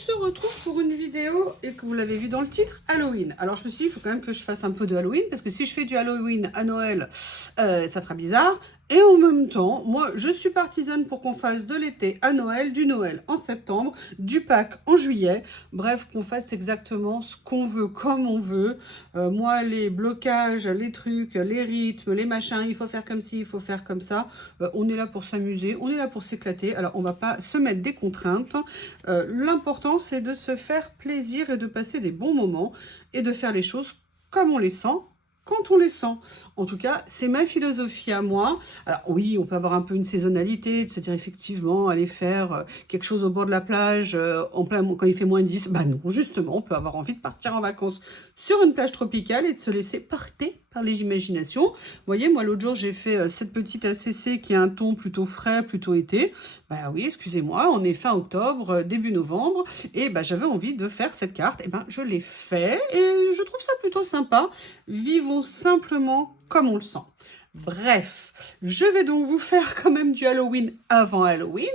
se retrouve pour une vidéo, et que vous l'avez vu dans le titre, Halloween. Alors je me suis dit, il faut quand même que je fasse un peu de Halloween, parce que si je fais du Halloween à Noël, ça fera bizarre. Et en même temps, moi, je suis partisane pour qu'on fasse de l'été à Noël, du Noël en septembre, du Pâques en juillet. Bref, qu'on fasse exactement ce qu'on veut, comme on veut. Moi, les blocages, les trucs, les rythmes, les machins, il faut faire comme ci, il faut faire comme ça. On est là pour s'amuser, on est là pour s'éclater. Alors, on va pas se mettre des contraintes. L'important, c'est de se faire plaisir et de passer des bons moments et de faire les choses comme on les sent, quand on les sent. En tout cas, c'est ma philosophie à moi. Alors oui, on peut avoir un peu une saisonnalité, c'est-à-dire effectivement aller faire quelque chose au bord de la plage en plein quand il fait -10. Bah non, justement, on peut avoir envie de partir en vacances sur une plage tropicale et de se laisser porter par les imaginations. Vous voyez, moi l'autre jour, j'ai fait cette petite ACC qui a un ton plutôt frais, plutôt été. Bah oui, excusez-moi, on est fin octobre, début novembre, et bah j'avais envie de faire cette carte. Et ben je l'ai fait et je trouve ça plutôt sympa. Vivons simplement comme on le sent. Bref, je vais donc vous faire quand même du Halloween avant Halloween.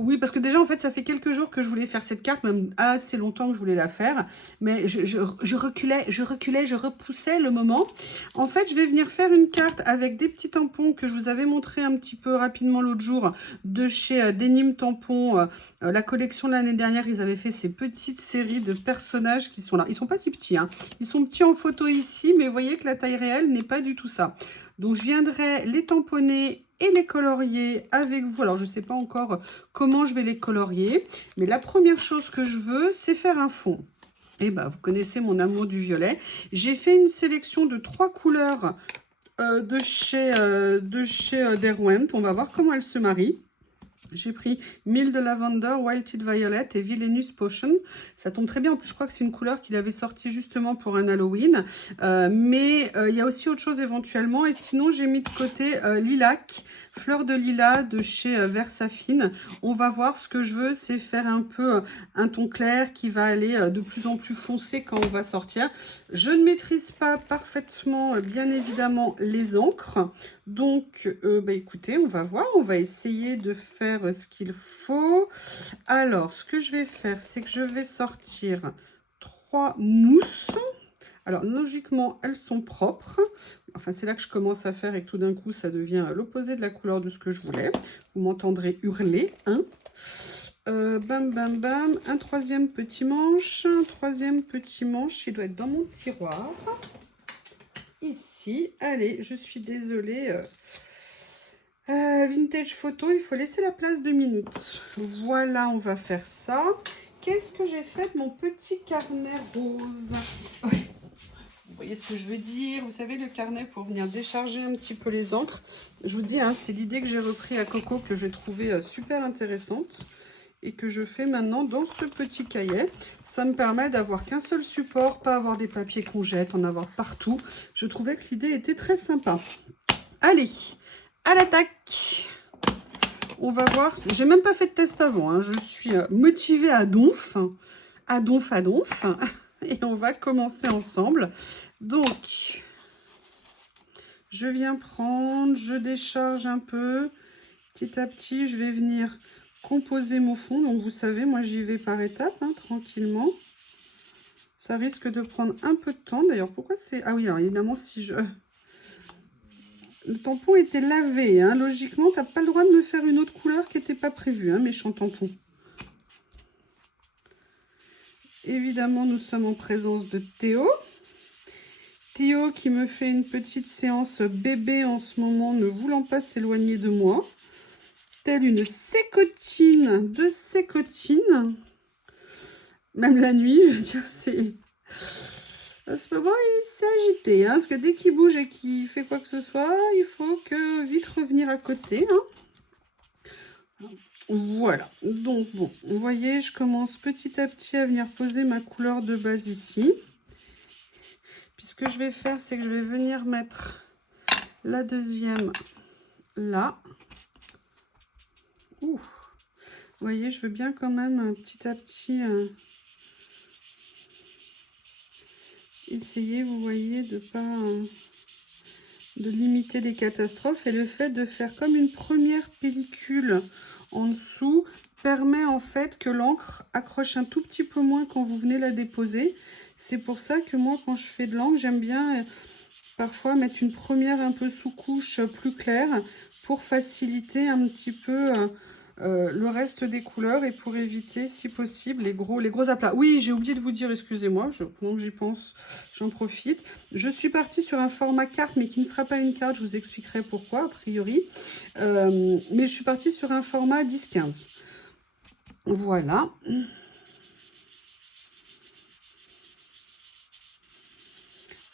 Oui, parce que déjà, en fait, ça fait quelques jours que je voulais faire cette carte, même assez longtemps que je voulais la faire. Mais je reculais, je repoussais le moment. En fait, je vais venir faire une carte avec des petits tampons que je vous avais montré un petit peu rapidement l'autre jour de chez Denim Tampon. La collection de l'année dernière, ils avaient fait ces petites séries de personnages qui sont là. Ils sont pas si petits, hein. Ils sont petits en photo ici, mais vous voyez que la taille réelle n'est pas du tout ça. Donc, je viendrai les tamponner et les colorier avec vous. Alors, je ne sais pas encore comment je vais les colorier, mais la première chose que je veux, c'est faire un fond. Et bah, vous connaissez mon amour du violet. J'ai fait une sélection de 3 couleurs de chez Derwent. On va voir comment elles se marient. J'ai pris Mild Lavender, Wilted Violet et Villainous Potion. Ça tombe très bien. En plus, je crois que c'est une couleur qu'il avait sortie justement pour un Halloween. Mais il y a aussi autre chose éventuellement. Et sinon, j'ai mis de côté Lilac, Fleur de Lilas de chez Versafine. On va voir. Ce que je veux, c'est faire un peu un ton clair qui va aller de plus en plus foncé quand on va sortir. Je ne maîtrise pas parfaitement, bien évidemment, les encres. Donc, bah, écoutez, on va voir. On va essayer de faire ce qu'il faut. Alors, ce que je vais faire, c'est que je vais sortir 3 mousses. Alors, logiquement, elles sont propres. Enfin, c'est là que je commence à faire et que tout d'un coup, ça devient l'opposé de la couleur de ce que je voulais. Vous m'entendrez hurler, hein. Bam, bam, bam. Un troisième petit manche. Un troisième petit manche. Il doit être dans mon tiroir. Ici. Allez, je suis désolée. Vintage photo, il faut laisser la place 2 minutes. Voilà, on va faire ça. Qu'est-ce que j'ai fait de mon petit carnet rose? Vous voyez ce que je veux dire? Vous savez, le carnet pour venir décharger un petit peu les encres. Je vous dis, hein, c'est l'idée que j'ai repris à Coco, que j'ai trouvée super intéressante et que je fais maintenant dans ce petit cahier. Ça me permet d'avoir qu'un seul support, pas avoir des papiers qu'on jette, en avoir partout. Je trouvais que l'idée était très sympa. Allez, à l'attaque! On va voir. J'ai même pas fait de test avant, hein. Je suis motivée à donf. À donf, à donf. Et on va commencer ensemble. Donc, je viens prendre, je décharge un peu. Petit à petit, je vais venir composer mon fond. Donc, vous savez, moi, j'y vais par étapes, hein, tranquillement. Ça risque de prendre un peu de temps. D'ailleurs, pourquoi c'est... Ah oui, alors, évidemment, si je... Le tampon était lavé, hein. Logiquement, tu n'as pas le droit de me faire une autre couleur qui n'était pas prévue, hein, méchant tampon. Évidemment, nous sommes en présence de Théo. Théo qui me fait une petite séance bébé en ce moment, ne voulant pas s'éloigner de moi. Telle une sécotine de sécotine. Même la nuit, je veux dire, c'est... À ce moment, il s'est agité, hein, parce que dès qu'il bouge et qu'il fait quoi que ce soit, il faut que vite revenir à côté, hein. Voilà, donc bon, vous voyez, je commence petit à petit à venir poser ma couleur de base ici. Puis ce que je vais faire, c'est que je vais venir mettre la deuxième là. Ouh. Vous voyez, je veux bien quand même petit à petit essayer, vous voyez, de pas de limiter les catastrophes. Et le fait de faire comme une première pellicule en dessous permet en fait que l'encre accroche un tout petit peu moins quand vous venez la déposer. C'est pour ça que moi, quand je fais de l'encre, j'aime bien parfois mettre une première un peu sous-couche plus claire pour faciliter un petit peu le reste des couleurs et pour éviter, si possible, les gros aplats. Oui, j'ai oublié de vous dire, excusez-moi, pendant que j'y pense, j'en profite. Je suis partie sur un format carte, mais qui ne sera pas une carte, je vous expliquerai pourquoi, a priori. Mais je suis partie sur un format 10-15. Voilà.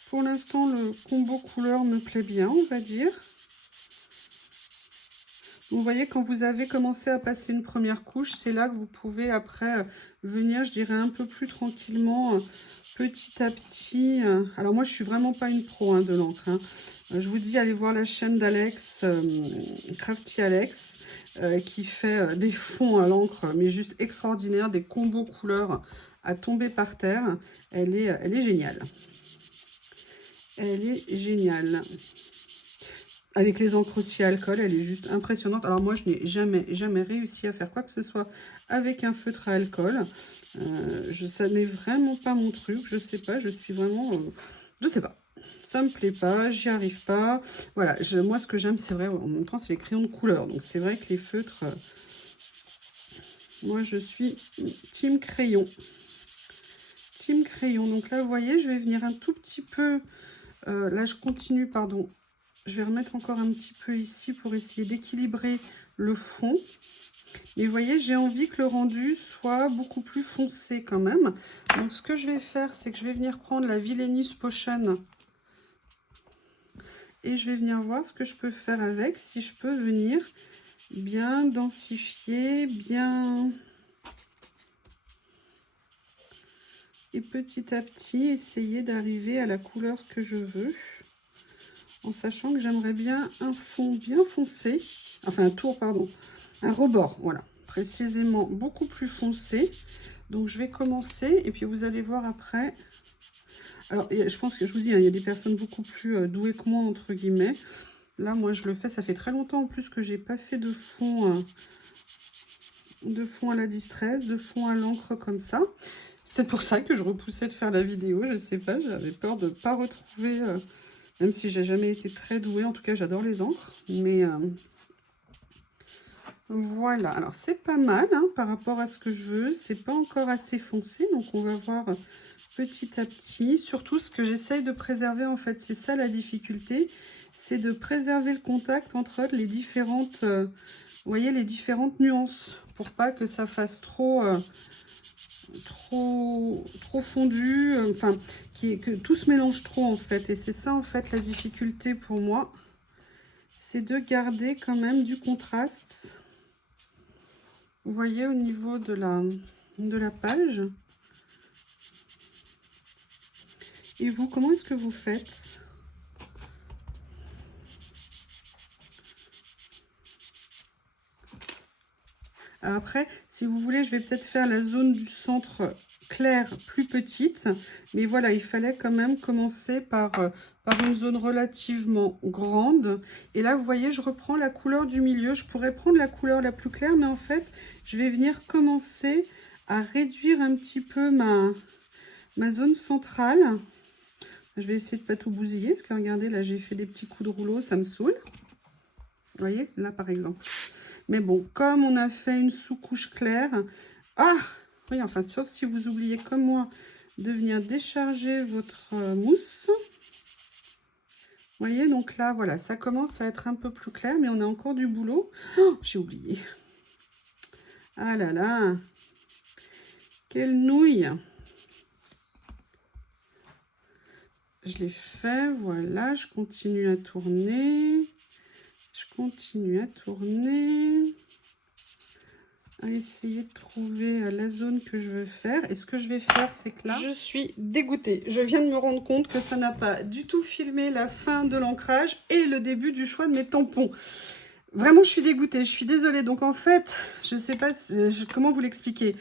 Pour l'instant, le combo couleur me plaît bien, on va dire. Vous voyez, quand vous avez commencé à passer une première couche, c'est là que vous pouvez après venir, je dirais, un peu plus tranquillement, petit à petit. Alors moi, je suis vraiment pas une pro de l'encre. Je vous dis, allez voir la chaîne d'Alex, Crafty Alex, qui fait des fonds à l'encre, mais juste extraordinaire, des combos couleurs à tomber par terre. Elle est géniale. Elle est géniale. Avec les encres aussi à alcool, elle est juste impressionnante. Alors moi, je n'ai jamais réussi à faire quoi que ce soit avec un feutre à alcool. Ça n'est vraiment pas mon truc. Je sais pas, je suis vraiment... je sais pas. Ça me plaît pas, j'y arrive pas. Voilà, moi, ce que j'aime, c'est vrai, en même temps, c'est les crayons de couleur. Donc, c'est vrai que les feutres... moi, je suis team crayon. Team crayon. Donc là, vous voyez, je vais venir un tout petit peu... là, je continue, pardon. Je vais remettre encore un petit peu ici pour essayer d'équilibrer le fond. Mais vous voyez, j'ai envie que le rendu soit beaucoup plus foncé quand même. Donc, ce que je vais faire, c'est que je vais venir prendre la Villainous Potion. Et je vais venir voir ce que je peux faire avec. Si je peux venir bien densifier, bien... Et petit à petit, essayer d'arriver à la couleur que je veux. En sachant que j'aimerais bien un fond bien foncé, enfin un tour, pardon, un rebord, voilà, précisément beaucoup plus foncé. Donc je vais commencer et puis vous allez voir après. Alors je pense que je vous dis, il y a des personnes beaucoup plus douées que moi, entre guillemets. Là, moi je le fais, ça fait très longtemps en plus que j'ai pas fait de fond à la distress, de fond à l'encre comme ça. C'est pour ça que je repoussais de faire la vidéo, je sais pas, j'avais peur de ne pas retrouver... même si j'ai jamais été très douée, en tout cas j'adore les encres. Mais voilà, alors c'est pas mal par rapport à ce que je veux. C'est pas encore assez foncé, donc on va voir petit à petit. Surtout ce que j'essaye de préserver en fait, c'est ça la difficulté. C'est de préserver le contact entre les différentes, vous voyez, les différentes nuances. Pour pas que ça fasse trop fondu, enfin que tout se mélange trop en fait, et c'est ça en fait la difficulté pour moi, c'est de garder quand même du contraste, vous voyez, au niveau de la page. Et vous, comment est-ce que vous faites? Alors après, si vous voulez, je vais peut-être faire la zone du centre claire plus petite. Mais voilà, il fallait quand même commencer par une zone relativement grande. Et là, vous voyez, je reprends la couleur du milieu. Je pourrais prendre la couleur la plus claire, mais en fait, je vais venir commencer à réduire un petit peu ma zone centrale. Je vais essayer de ne pas tout bousiller, parce que regardez, là, j'ai fait des petits coups de rouleau, ça me saoule. Vous voyez, là, par exemple. Mais bon, comme on a fait une sous-couche claire... Ah oui, enfin, sauf si vous oubliez comme moi de venir décharger votre mousse. Vous voyez, donc là, voilà, ça commence à être un peu plus clair, mais on a encore du boulot. Oh, j'ai oublié. Ah là là. Quelle nouille. Je l'ai fait, voilà, je continue à tourner. Je continue à tourner. À essayer de trouver la zone que je veux faire. Et ce que je vais faire, c'est que là, je suis dégoûtée. Je viens de me rendre compte que ça n'a pas du tout filmé la fin de l'ancrage et le début du choix de mes tampons. Vraiment, je suis dégoûtée, je suis désolée. Donc, en fait, je ne sais pas comment vous l'expliquer.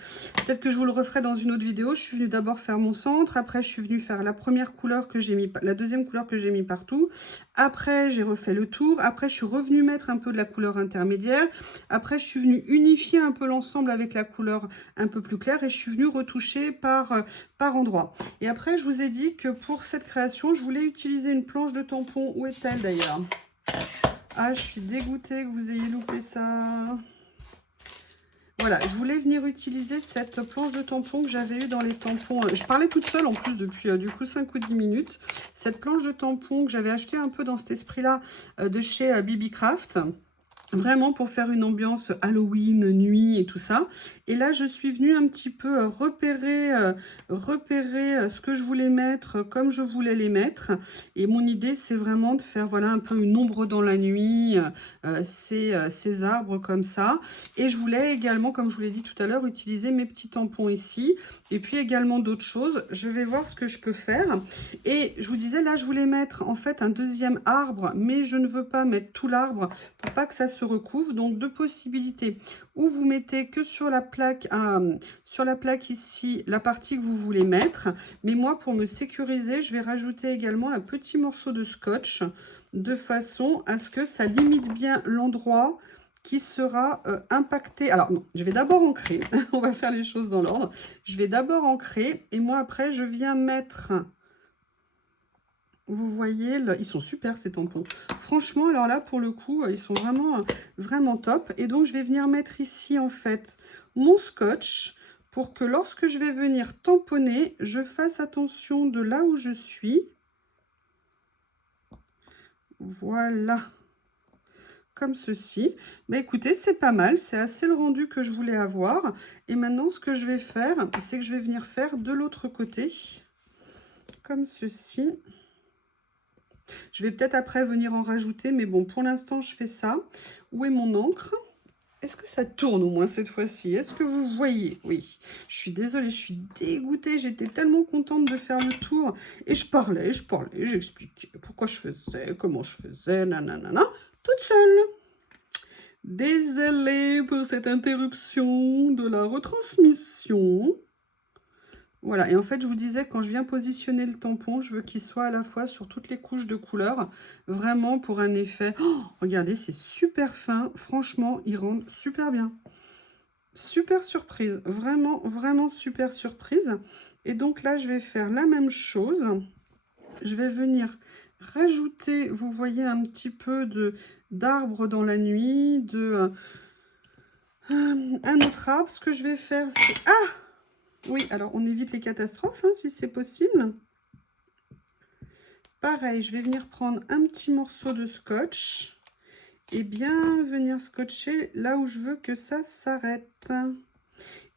Peut-être que je vous le referai dans une autre vidéo. Je suis venue d'abord faire mon centre. Après, je suis venue faire la première couleur que j'ai mis, la deuxième couleur que j'ai mis partout. Après, j'ai refait le tour. Après, je suis revenue mettre un peu de la couleur intermédiaire. Après, je suis venue unifier un peu l'ensemble avec la couleur un peu plus claire. Et je suis venue retoucher par endroit. Et après, je vous ai dit que pour cette création, je voulais utiliser une planche de tampon. Où est-elle d'ailleurs ? Ah, je suis dégoûtée que vous ayez loupé ça. Voilà, je voulais venir utiliser cette planche de tampon que j'avais eue dans les tampons. Je parlais toute seule en plus depuis du coup 5 ou 10 minutes. Cette planche de tampon que j'avais achetée un peu dans cet esprit-là de chez BB Craft. Vraiment pour faire une ambiance Halloween, nuit et tout ça. Et là, je suis venue un petit peu repérer ce que je voulais mettre, comme je voulais les mettre. Et mon idée, c'est vraiment de faire voilà, un peu une ombre dans la nuit, ces arbres comme ça. Et je voulais également, comme je vous l'ai dit tout à l'heure, utiliser mes petits tampons ici. Et puis également d'autres choses. Je vais voir ce que je peux faire. Et je vous disais, là, je voulais mettre en fait un deuxième arbre, mais je ne veux pas mettre tout l'arbre pour pas que ça se recouvre. Donc, deux possibilités. Ou vous mettez que sur la plaque ici, la partie que vous voulez mettre. Mais moi, pour me sécuriser, je vais rajouter également un petit morceau de scotch de façon à ce que ça limite bien l'endroit qui sera impacté. Alors non, je vais d'abord ancrer. On va faire les choses dans l'ordre. Je vais d'abord ancrer et moi après je viens mettre... Vous voyez, ils sont super ces tampons. Franchement, alors là pour le coup, ils sont vraiment, vraiment top. Et donc je vais venir mettre ici en fait mon scotch pour que lorsque je vais venir tamponner, je fasse attention de là où je suis. Voilà. Comme ceci. Mais écoutez, c'est pas mal, c'est assez le rendu que je voulais avoir. Et maintenant, ce que je vais faire, c'est que je vais venir faire de l'autre côté, comme ceci. Je vais peut-être après venir en rajouter, mais bon, pour l'instant, je fais ça. Où est mon encre? Est-ce que ça tourne au moins cette fois-ci? Est-ce que vous voyez? Oui, je suis désolée, je suis dégoûtée. J'étais tellement contente de faire le tour. Et je parlais, j'expliquais pourquoi je faisais, comment je faisais, nanana, toute seule. Désolée pour cette interruption de la retransmission. Voilà, et en fait, je vous disais, quand je viens positionner le tampon, je veux qu'il soit à la fois sur toutes les couches de couleurs, vraiment pour un effet... Oh, regardez, c'est super fin. Franchement, il rend super bien. Super surprise. Vraiment, vraiment super surprise. Et donc là, je vais faire la même chose. Je vais venir rajouter, vous voyez, un petit peu d'arbre dans la nuit, un autre arbre. Ce que je vais faire, c'est... Ah! Oui, alors on évite les catastrophes, hein, si c'est possible. Pareil, je vais venir prendre un petit morceau de scotch et bien venir scotcher là où je veux que ça s'arrête.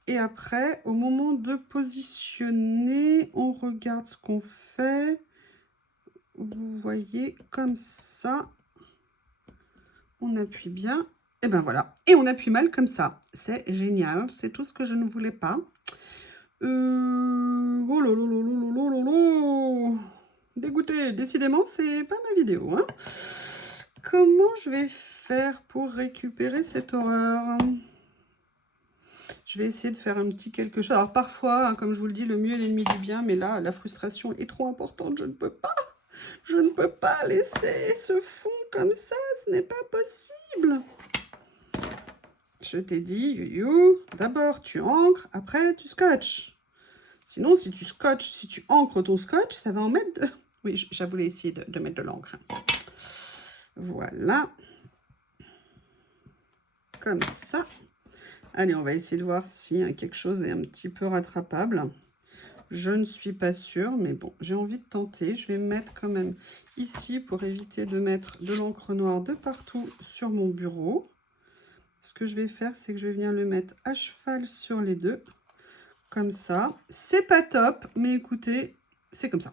Et après, au moment de positionner, on regarde ce qu'on fait. Vous voyez, comme ça. On appuie bien. Et ben voilà. Et on appuie mal comme ça. C'est génial. C'est tout ce que je ne voulais pas. Oh là là là là là là là. Dégoûté. Décidément, c'est pas ma vidéo. Hein. Comment je vais faire pour récupérer cette horreur? Je vais essayer de faire un petit quelque chose. Alors parfois, hein, comme je vous le dis, le mieux est l'ennemi du bien. Mais là, la frustration est trop importante. Je ne peux pas. Je ne peux pas laisser ce fond comme ça. Ce n'est pas possible. Je t'ai dit, Youyou, d'abord tu encres, après tu scotches. Sinon, si tu scotches, si tu encres ton scotch, ça va en mettre de... Oui, je voulais essayer de mettre de l'encre. Voilà. Comme ça. Allez, on va essayer de voir si quelque chose est un petit peu rattrapable. Je ne suis pas sûre, mais bon, j'ai envie de tenter. Je vais me mettre quand même ici pour éviter de mettre de l'encre noire de partout sur mon bureau. Ce que je vais faire, c'est que je vais venir le mettre à cheval sur les deux. Comme ça. C'est pas top, mais écoutez, c'est comme ça.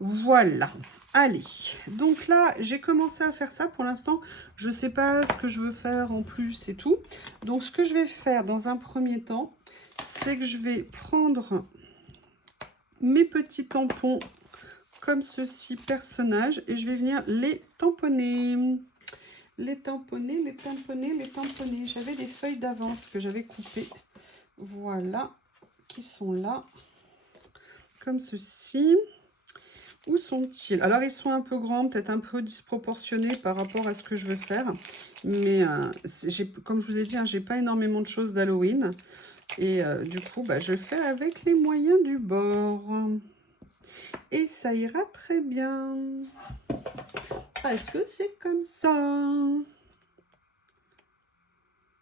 Voilà. Allez. Donc là, j'ai commencé à faire ça. Pour l'instant, je ne sais pas ce que je veux faire en plus et tout. Donc, ce que je vais faire dans un premier temps, c'est que je vais prendre mes petits tampons comme ceci, personnages, et je vais venir les tamponner. les tamponner, les tamponner, les tamponner. J'avais des feuilles d'avance que j'avais coupées. Voilà, qui sont là. Comme ceci. Où sont-ils? Alors, ils sont un peu grands, peut-être un peu disproportionnés par rapport à ce que je veux faire. Mais comme je vous ai dit, hein, j'ai pas énormément de choses d'Halloween. Et du coup, bah, je fais avec les moyens du bord. Et ça ira très bien. Parce que c'est comme ça.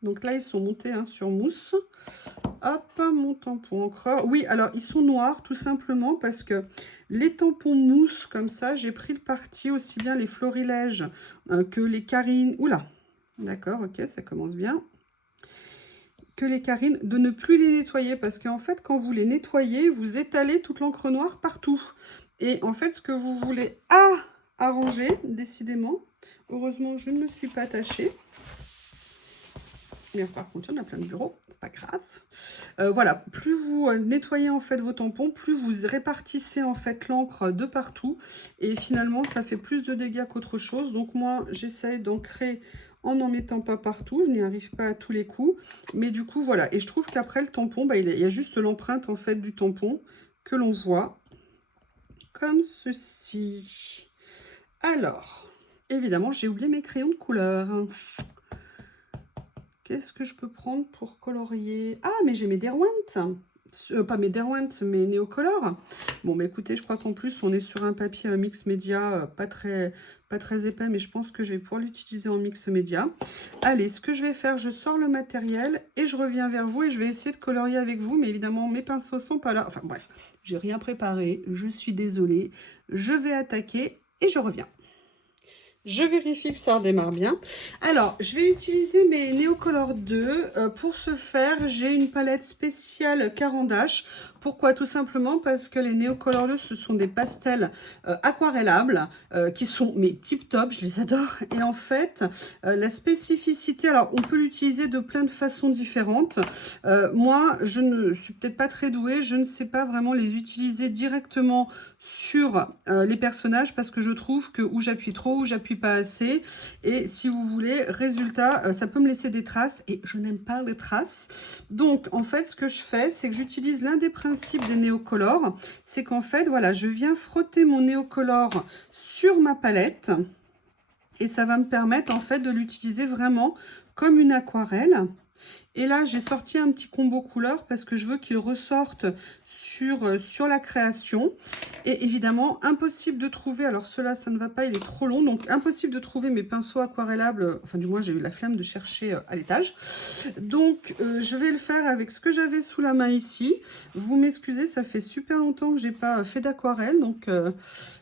Donc là, ils sont montés hein, sur mousse. Hop, mon tampon encreur. Oui, alors ils sont noirs tout simplement parce que les tampons mousse comme ça, j'ai pris le parti aussi bien les florilèges que les carines. Oula, d'accord, ok, ça commence bien. Que les carines, de ne plus les nettoyer parce qu'en fait, quand vous les nettoyez, vous étalez toute l'encre noire partout. Et en fait, ce que vous voulez arranger, décidément, heureusement, je ne me suis pas attachée. Mais par contre, il y en a plein de bureaux, c'est pas grave. Voilà, plus vous nettoyez en fait vos tampons, plus vous répartissez en fait l'encre de partout. Et finalement, ça fait plus de dégâts qu'autre chose. Donc moi, j'essaye d'ancrer en n'en mettant pas partout. Je n'y arrive pas à tous les coups. Mais du coup, voilà. Et je trouve qu'après le tampon, bah, il y a juste l'empreinte en fait du tampon que l'on voit. Comme ceci. Alors, évidemment, j'ai oublié mes crayons de couleur. Qu'est-ce que je peux prendre pour colorier? Ah, mais j'ai mes Derwent. Pas mes Derwent, mes Néocolor. Bon, bah écoutez, je crois qu'en plus, on est sur un papier mix média, pas très épais, mais je pense que je vais pouvoir l'utiliser en mix média. Allez, ce que je vais faire, je sors le matériel et je reviens vers vous et je vais essayer de colorier avec vous. Mais évidemment, mes pinceaux sont pas là. Enfin bref, j'ai rien préparé. Je suis désolée. Je vais attaquer et je reviens. Je vérifie que ça redémarre bien. Alors, je vais utiliser mes Neocolor 2. Pour ce faire, j'ai une palette spéciale Caran d'Ache. Pourquoi? Tout simplement parce que les Neocolor 2, ce sont des pastels aquarellables qui sont mais tip top, je les adore. Et en fait, la spécificité, alors on peut l'utiliser de plein de façons différentes. Moi, je ne suis peut-être pas très douée, je ne sais pas vraiment les utiliser directement sur les personnages parce que je trouve que ou j'appuie trop ou j'appuie pas assez et si vous voulez résultat ça peut me laisser des traces et je n'aime pas les traces. Donc en fait ce que je fais c'est que j'utilise l'un des principes des néocolores, c'est qu'en fait voilà je viens frotter mon néocolore sur ma palette et ça va me permettre en fait de l'utiliser vraiment comme une aquarelle. Et là, j'ai sorti un petit combo couleur parce que je veux qu'il ressorte sur la création. Et évidemment, impossible de trouver, alors cela, ça ne va pas, il est trop long. Donc, impossible de trouver mes pinceaux aquarellables. Enfin, du moins, j'ai eu la flemme de chercher à l'étage. Donc, je vais le faire avec ce que j'avais sous la main ici. Vous m'excusez, ça fait super longtemps que j'ai pas fait d'aquarelle. Donc,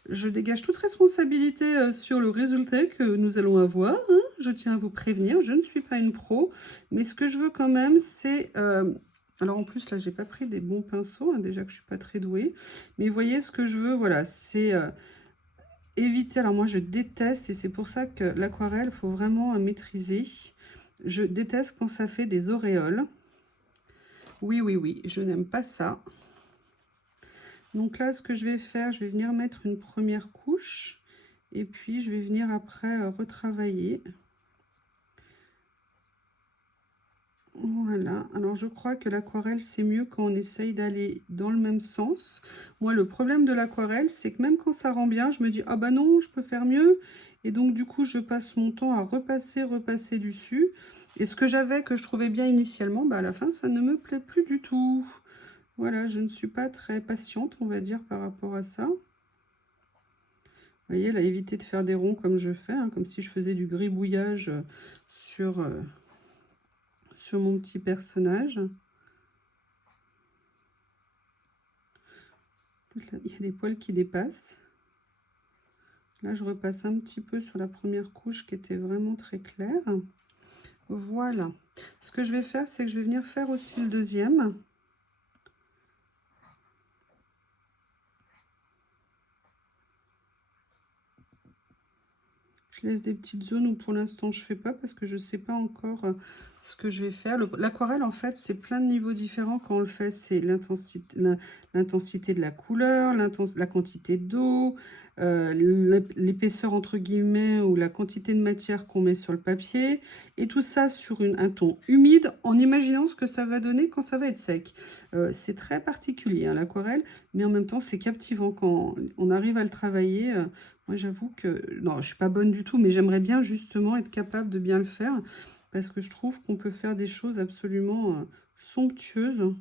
je dégage toute responsabilité sur le résultat que nous allons avoir. Hein. Je tiens à vous prévenir, je ne suis pas une pro. Mais ce que je veux quand même, c'est... alors en plus, là, j'ai pas pris des bons pinceaux, hein, déjà que je suis pas très douée. Mais vous voyez, ce que je veux, voilà, c'est éviter... Alors moi, je déteste, et c'est pour ça que l'aquarelle, il faut vraiment maîtriser. Je déteste quand ça fait des auréoles. Oui, oui, oui, je n'aime pas ça. Donc là, ce que je vais faire, je vais venir mettre une première couche. Et puis, je vais venir après retravailler. Voilà, alors je crois que l'aquarelle c'est mieux quand on essaye d'aller dans le même sens. Moi le problème de l'aquarelle c'est que même quand ça rend bien, je me dis ah bah non je peux faire mieux. Et donc du coup je passe mon temps à repasser dessus. Et ce que j'avais que je trouvais bien initialement, bah à la fin ça ne me plaît plus du tout. Voilà, je ne suis pas très patiente on va dire par rapport à ça. Vous voyez là, éviter de faire des ronds comme je fais, hein, comme si je faisais du gribouillage sur mon petit personnage. Il y a des poils qui dépassent. Là, je repasse un petit peu sur la première couche qui était vraiment très claire. Voilà. Ce que je vais faire, c'est que je vais venir faire aussi le deuxième. Je laisse des petites zones où pour l'instant je ne fais pas parce que je ne sais pas encore ce que je vais faire, l'aquarelle, en fait, c'est plein de niveaux différents. Quand on le fait, c'est l'intensité de la couleur, la quantité d'eau, l'épaisseur, entre guillemets, ou la quantité de matière qu'on met sur le papier. Et tout ça sur un ton humide, en imaginant ce que ça va donner quand ça va être sec. C'est très particulier, hein, l'aquarelle, mais en même temps, c'est captivant quand on arrive à le travailler. Moi, j'avoue que, non, je ne suis pas bonne du tout, mais j'aimerais bien justement être capable de bien le faire, parce que je trouve qu'on peut faire des choses absolument somptueuses.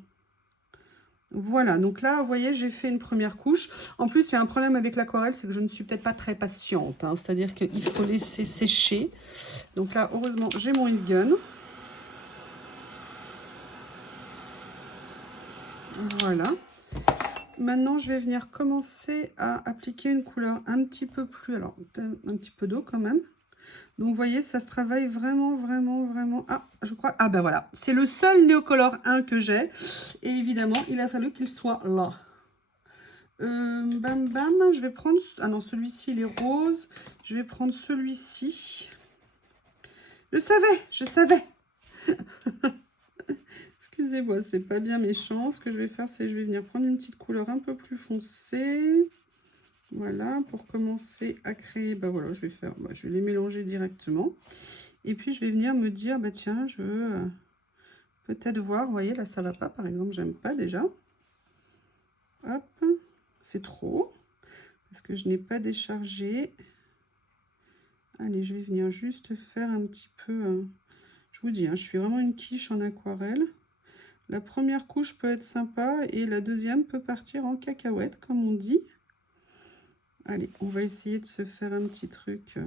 Voilà, donc là, vous voyez, j'ai fait une première couche. En plus, il y a un problème avec l'aquarelle, c'est que je ne suis peut-être pas très patiente, hein, c'est-à-dire qu'il faut laisser sécher. Donc là, heureusement, j'ai mon heat gun. Voilà. Maintenant, je vais venir commencer à appliquer une couleur un petit peu plus... Alors, un petit peu d'eau quand même. Donc, vous voyez, ça se travaille vraiment, vraiment, vraiment... Ah, je crois... Ah, ben voilà. C'est le seul Neocolor 1 que j'ai. Et évidemment, il a fallu qu'il soit là. Bam, bam. Je vais prendre... Ah non, celui-ci, il est rose. Je vais prendre celui-ci. Je savais, je savais. Excusez-moi, c'est pas bien méchant. Ce que je vais faire, c'est que je vais venir prendre une petite couleur un peu plus foncée. Voilà, pour commencer à créer, bah voilà, je vais les mélanger directement. Et puis, je vais venir me dire, bah tiens, je veux peut-être voir, vous voyez, là, ça va pas, par exemple, j'aime pas déjà. Hop, c'est trop, parce que je n'ai pas déchargé. Allez, je vais venir juste faire un petit peu, je vous dis, hein, je suis vraiment une quiche en aquarelle. La première couche peut être sympa et la deuxième peut partir en cacahuète, comme on dit. Allez, on va essayer de se faire un petit truc.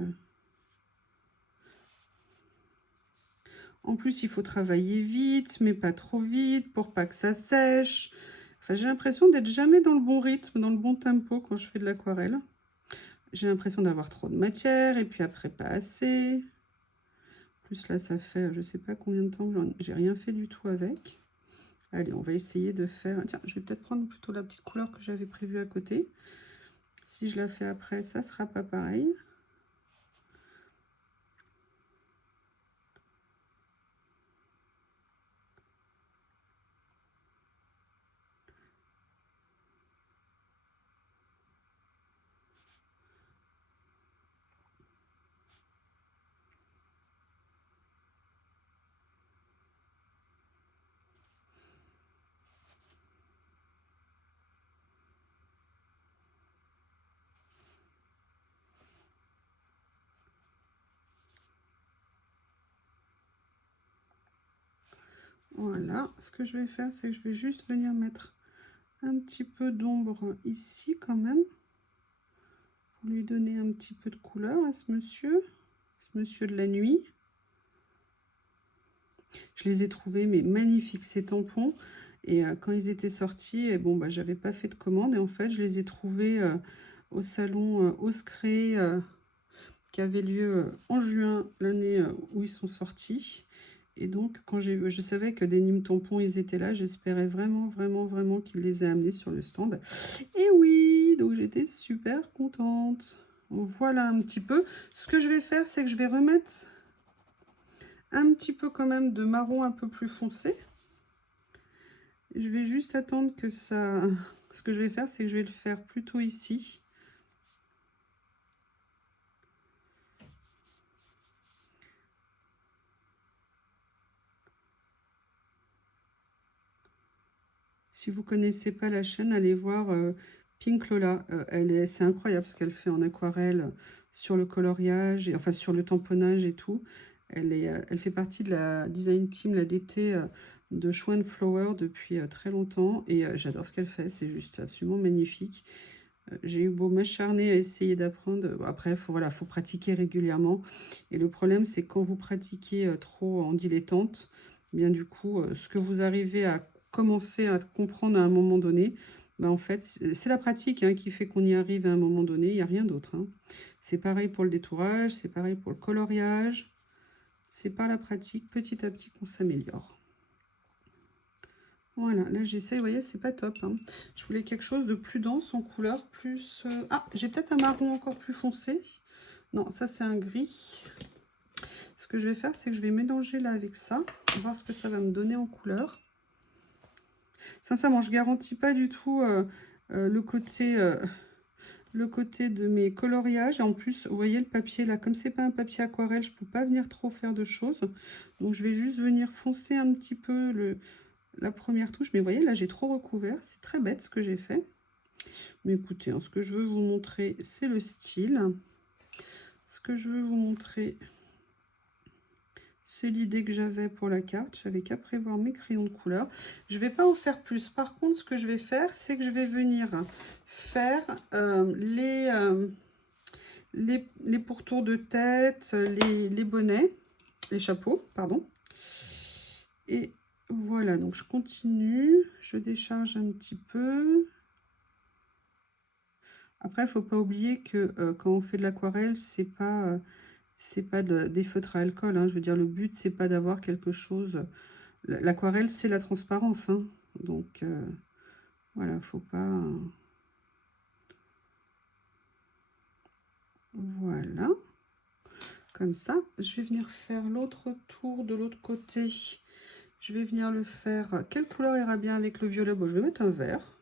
En plus, il faut travailler vite, mais pas trop vite, pour pas que ça sèche. Enfin, j'ai l'impression d'être jamais dans le bon rythme, dans le bon tempo quand je fais de l'aquarelle. J'ai l'impression d'avoir trop de matière, et puis après, pas assez. En plus, là, ça fait, je sais pas combien de temps que j'ai rien fait du tout avec. Allez, on va essayer de faire... Tiens, je vais peut-être prendre plutôt la petite couleur que j'avais prévue à côté. Si je la fais après, ça sera pas pareil. Voilà, ce que je vais faire, c'est que je vais juste venir mettre un petit peu d'ombre ici quand même, pour lui donner un petit peu de couleur à ce monsieur de la nuit. Je les ai trouvés mais magnifiques ces tampons, et quand ils étaient sortis, et bon bah j'avais pas fait de commande, et en fait je les ai trouvés au salon Oscré qui avait lieu en juin, l'année où ils sont sortis. Et donc, quand je savais que des Nîmes tampons, ils étaient là, j'espérais vraiment, vraiment, vraiment qu'ils les aient amenés sur le stand. Et oui, donc j'étais super contente. Voilà un petit peu. Ce que je vais faire, c'est que je vais remettre un petit peu quand même de marron un peu plus foncé. Je vais juste attendre que ça... Ce que je vais faire, c'est que je vais le faire plutôt ici. Si vous ne connaissez pas la chaîne, allez voir Pink Lola. C'est incroyable ce qu'elle fait en aquarelle sur le coloriage, et, enfin sur le tamponnage et tout. Elle fait partie de la design team, la DT de Show & Flower depuis très longtemps. Et j'adore ce qu'elle fait, c'est juste absolument magnifique. J'ai eu beau m'acharner à essayer d'apprendre. Après, voilà, faut pratiquer régulièrement. Et le problème, c'est quand vous pratiquez trop en dilettante, bien du coup, ce que vous arrivez à commencer à comprendre à un moment donné, bah, en fait, c'est la pratique hein, qui fait qu'on y arrive à un moment donné. Il n'y a rien d'autre. Hein. C'est pareil pour le détourage, c'est pareil pour le coloriage. C'est par la pratique, petit à petit, qu'on s'améliore. Voilà, là j'essaye, vous voyez, c'est pas top. Hein. Je voulais quelque chose de plus dense en couleur, plus... Ah, j'ai peut-être un marron encore plus foncé. Non, ça c'est un gris. Ce que je vais faire, c'est que je vais mélanger là avec ça. On va voir ce que ça va me donner en couleur. Sincèrement, je garantis pas du tout le côté de mes coloriages. Et en plus, vous voyez le papier là, comme c'est pas un papier aquarelle, je peux pas venir trop faire de choses. Donc je vais juste venir foncer un petit peu la première touche. Mais vous voyez, là j'ai trop recouvert. C'est très bête ce que j'ai fait. Mais écoutez, hein, ce que je veux vous montrer, c'est le style. Ce que je veux vous montrer, c'est l'idée que j'avais pour la carte. J'avais qu'à prévoir mes crayons de couleur. Je ne vais pas en faire plus. Par contre, ce que je vais faire, c'est que je vais venir faire les pourtours de tête, les bonnets, les chapeaux, pardon. Et voilà, donc je continue. Je décharge un petit peu. Après, il ne faut pas oublier que quand on fait de l'aquarelle, c'est pas des feutres à alcool, hein. Je veux dire, le but, c'est pas d'avoir quelque chose... L'aquarelle, c'est la transparence, hein. Donc, voilà, faut pas... Voilà. Comme ça. Je vais venir faire l'autre tour de l'autre côté. Je vais venir le faire... Quelle couleur ira bien avec le violet? Bon, je vais mettre un vert.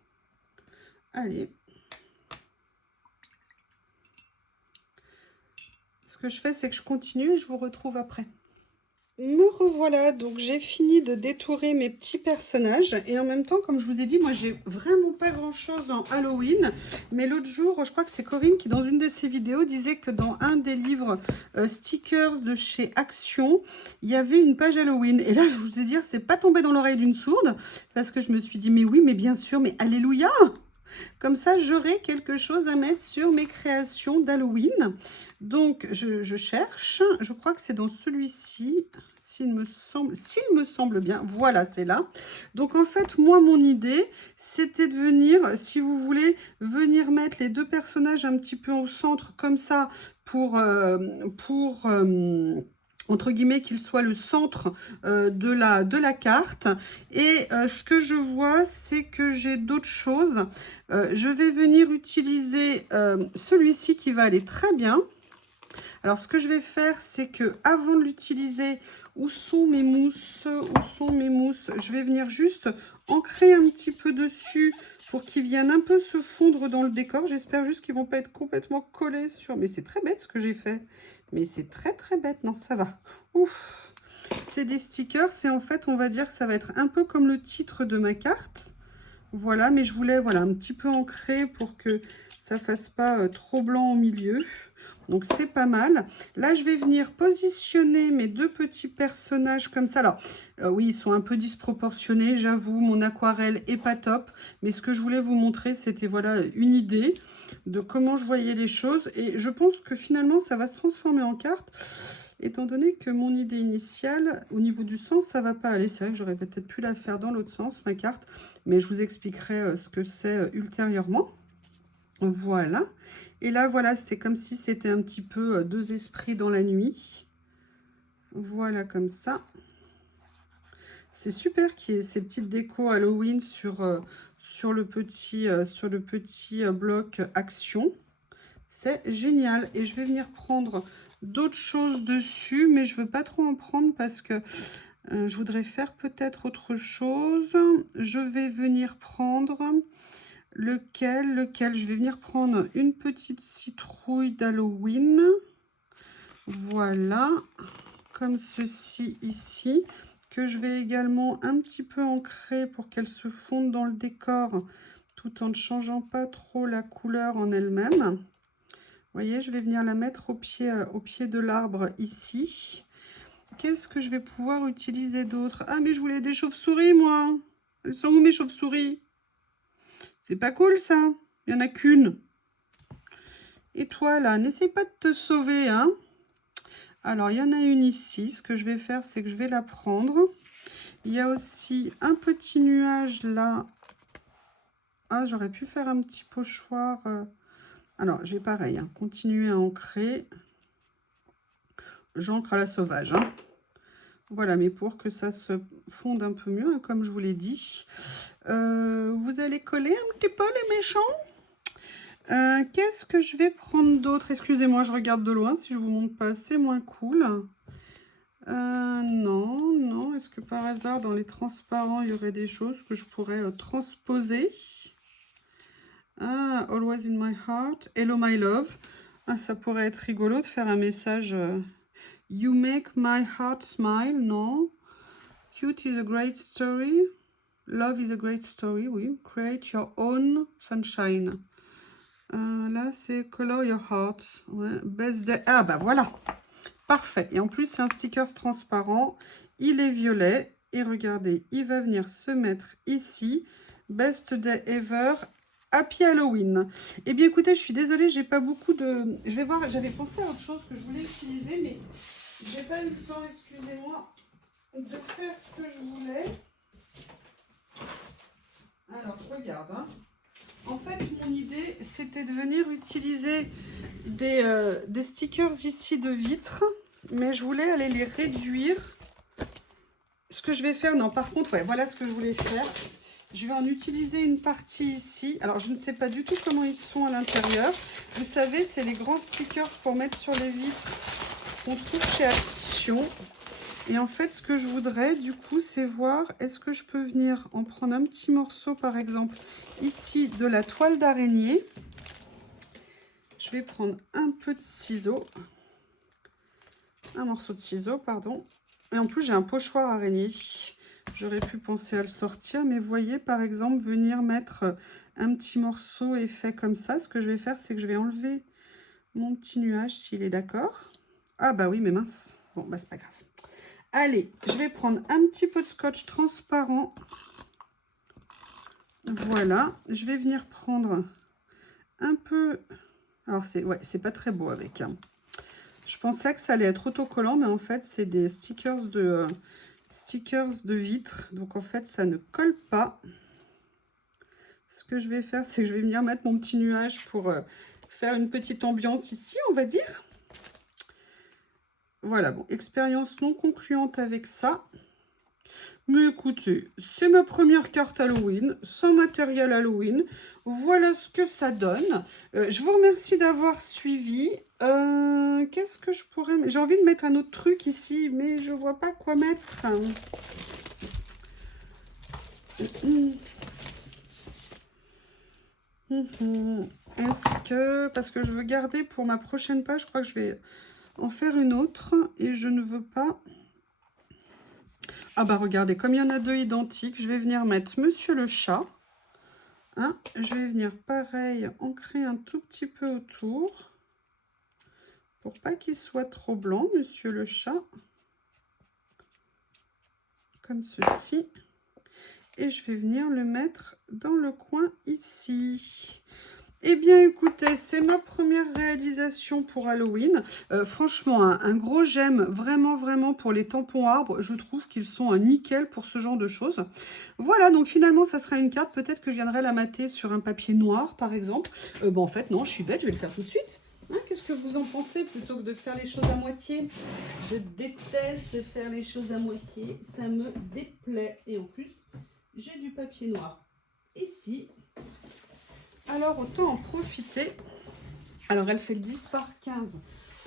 Allez. Ce que je fais, c'est que je continue et je vous retrouve après. Me revoilà, donc j'ai fini de détourer mes petits personnages et en même temps, comme je vous ai dit, moi j'ai vraiment pas grand chose en Halloween, mais l'autre jour, je crois que c'est Corinne qui dans une de ses vidéos disait que dans un des livres stickers de chez Action, il y avait une page Halloween et là je vous ai dit, c'est pas tombé dans l'oreille d'une sourde parce que je me suis dit mais oui, mais bien sûr, mais alléluia! Comme ça, j'aurai quelque chose à mettre sur mes créations d'Halloween. Donc, je cherche. Je crois que c'est dans celui-ci, s'il me semble bien. Voilà, c'est là. Donc, en fait, moi, mon idée, c'était de venir, si vous voulez, venir mettre les deux personnages un petit peu au centre, comme ça, pour entre guillemets, qu'il soit le centre de la carte. Et ce que je vois, c'est que j'ai d'autres choses. Je vais venir utiliser celui-ci qui va aller très bien. Alors, ce que je vais faire, c'est que avant de l'utiliser, où sont mes mousses? Je vais venir juste ancrer un petit peu dessus pour qu'ils viennent un peu se fondre dans le décor. J'espère juste qu'ils ne vont pas être complètement collés sur... Mais c'est très bête ce que j'ai fait. Mais c'est très très bête. Non, ça va. Ouf. C'est des stickers. C'est en fait, on va dire que ça va être un peu comme le titre de ma carte. Voilà, mais je voulais voilà, un petit peu ancrer pour que ça fasse pas trop blanc au milieu. Donc, c'est pas mal. Là, je vais venir positionner mes deux petits personnages comme ça. Alors, oui, ils sont un peu disproportionnés. J'avoue, mon aquarelle est pas top. Mais ce que je voulais vous montrer, c'était voilà, une idée de comment je voyais les choses. Et je pense que finalement, ça va se transformer en carte. Étant donné que mon idée initiale, au niveau du sens, ça va pas aller. C'est vrai que j'aurais peut-être pu la faire dans l'autre sens, ma carte. Mais je vous expliquerai ce que c'est ultérieurement. Voilà. Et là, voilà, c'est comme si c'était un petit peu deux esprits dans la nuit. Voilà, comme ça. C'est super qu'il y ait ces petites décos Halloween sur le petit bloc action. C'est génial. Et je vais venir prendre d'autres choses dessus, mais je ne veux pas trop en prendre parce que je voudrais faire peut-être autre chose. Je vais venir prendre... Lequel je vais venir prendre une petite citrouille d'Halloween. Voilà, comme ceci ici, que je vais également un petit peu ancrer pour qu'elle se fonde dans le décor, tout en ne changeant pas trop la couleur en elle-même. Vous voyez, je vais venir la mettre au pied de l'arbre ici. Qu'est-ce que je vais pouvoir utiliser d'autre? Ah, mais je voulais des chauves-souris, moi. Elles sont où mes chauves-souris? C'est pas cool, ça. Il n'y en a qu'une. Et toi, là, n'essaie pas de te sauver, hein. Alors, il y en a une ici. Ce que je vais faire, c'est que je vais la prendre. Il y a aussi un petit nuage, là. Ah, j'aurais pu faire un petit pochoir. Alors, je vais pareil, hein, continuer à ancrer. J'ancre à la sauvage, hein. Voilà, mais pour que ça se fonde un peu mieux, hein, comme je vous l'ai dit. Vous allez coller un petit peu les méchants. Qu'est-ce que je vais prendre d'autre? Excusez-moi, je regarde de loin. Si je vous montre pas, c'est moins cool. Non, non. Est-ce que par hasard, dans les transparents, il y aurait des choses que je pourrais transposer? Ah, Always in my heart. Hello, my love. Ah, ça pourrait être rigolo de faire un message. You make my heart smile. Non. Cute is a great story. Love is a great story. Oui. Create your own sunshine. Là, c'est Color Your Heart. Ouais. Best Day. Ah, bah voilà. Parfait. Et en plus, c'est un sticker transparent. Il est violet. Et regardez, il va venir se mettre ici. Best Day Ever. Happy Halloween. Eh bien, écoutez, je suis désolée, j'ai pas beaucoup de... Je vais voir, j'avais pensé à autre chose que je voulais utiliser, mais j'ai pas eu le temps, excusez-moi, de faire ce que je voulais. Alors, je regarde, hein. En fait, mon idée, c'était de venir utiliser des stickers ici de vitre, mais je voulais aller les réduire. Ce que je vais faire, non, par contre, ouais, voilà ce que je voulais faire. Je vais en utiliser une partie ici. Alors, je ne sais pas du tout comment ils sont à l'intérieur. Vous savez, c'est les grands stickers pour mettre sur les vitres qu'on trouve chez Action. Et en fait, ce que je voudrais, du coup, c'est voir, est-ce que je peux venir en prendre un petit morceau, par exemple, ici, de la toile d'araignée. Je vais prendre un peu de ciseaux. Un morceau de ciseaux, pardon. Et en plus, j'ai un pochoir araignée. J'aurais pu penser à le sortir, mais voyez, par exemple, venir mettre un petit morceau effet comme ça. Ce que je vais faire, c'est que je vais enlever mon petit nuage, s'il est d'accord. Ah bah oui, mais mince. Bon, bah c'est pas grave. Allez, je vais prendre un petit peu de scotch transparent. Voilà. Je vais venir prendre un peu... Alors, c'est pas très beau avec. Hein. Je pensais que ça allait être autocollant, mais en fait, c'est des stickers de vitre. Donc, en fait, ça ne colle pas. Ce que je vais faire, c'est que je vais venir mettre mon petit nuage pour faire une petite ambiance ici, on va dire. Voilà, bon, expérience non concluante avec ça. Mais écoutez, c'est ma première carte Halloween, sans matériel Halloween. Voilà ce que ça donne. Je vous remercie d'avoir suivi. Qu'est-ce que je pourrais... J'ai envie de mettre un autre truc ici, mais je vois pas quoi mettre. Est-ce que... Parce que je veux garder pour ma prochaine page, je crois que je vais en faire une autre. Et je ne veux pas... Ah bah regardez, comme il y en a deux identiques, je vais venir mettre Monsieur le Chat. Hein, je vais venir pareil ancrer un tout petit peu autour. Pour pas qu'il soit trop blanc, Monsieur le Chat. Comme ceci. Et je vais venir le mettre dans le coin ici. Eh bien, écoutez, c'est ma première réalisation pour Halloween. Franchement, un gros j'aime vraiment, vraiment pour les tampons arbres. Je trouve qu'ils sont un nickel pour ce genre de choses. Voilà, donc finalement, ça sera une carte. Peut-être que je viendrai la mater sur un papier noir, par exemple. Bon, en fait, non, je suis bête, je vais le faire tout de suite. Hein, qu'est-ce que vous en pensez plutôt que de faire les choses à moitié? Je déteste faire les choses à moitié. Ça me déplaît. Et en plus, j'ai du papier noir ici. Alors, autant en profiter. Alors, elle fait 10 par 15.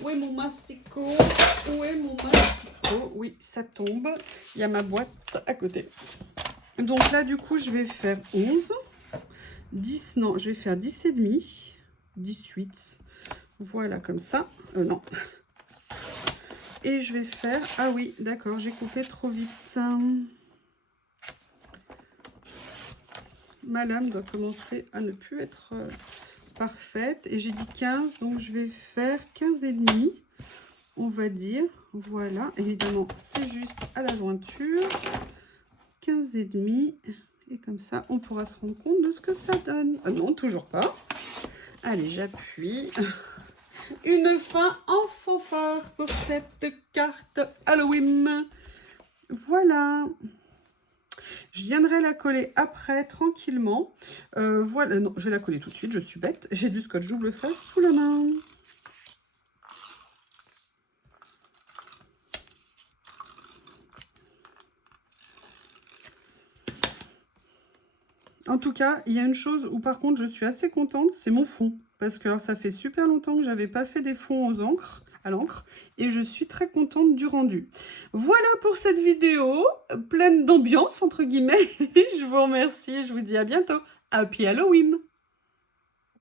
Où est mon massicot? Où est mon massicot? Oui, ça tombe. Il y a ma boîte à côté. Donc là, du coup, je vais faire 11. 10, non, je vais faire 10 et demi. 18. Voilà, comme ça. Non. Et je vais faire... Ah oui, d'accord, j'ai coupé trop vite. Ma lame doit commencer à ne plus être parfaite. Et j'ai dit 15, donc je vais faire 15 et demi, on va dire. Voilà, évidemment, c'est juste à la jointure. 15 et demi. Et comme ça, on pourra se rendre compte de ce que ça donne. Non, toujours pas. Allez, j'appuie. Une fin en fanfare pour cette carte Halloween. Voilà. Je viendrai la coller après, tranquillement. Voilà, non, je vais la coller tout de suite, je suis bête. J'ai du scotch double face sous la main. En tout cas, il y a une chose où par contre je suis assez contente, c'est mon fond. Parce que alors, ça fait super longtemps que j'avais pas fait des fonds aux encres. à l'encre et je suis très contente du rendu. Voilà pour cette vidéo, pleine d'ambiance entre guillemets. Je vous remercie et je vous dis à bientôt. Happy Halloween!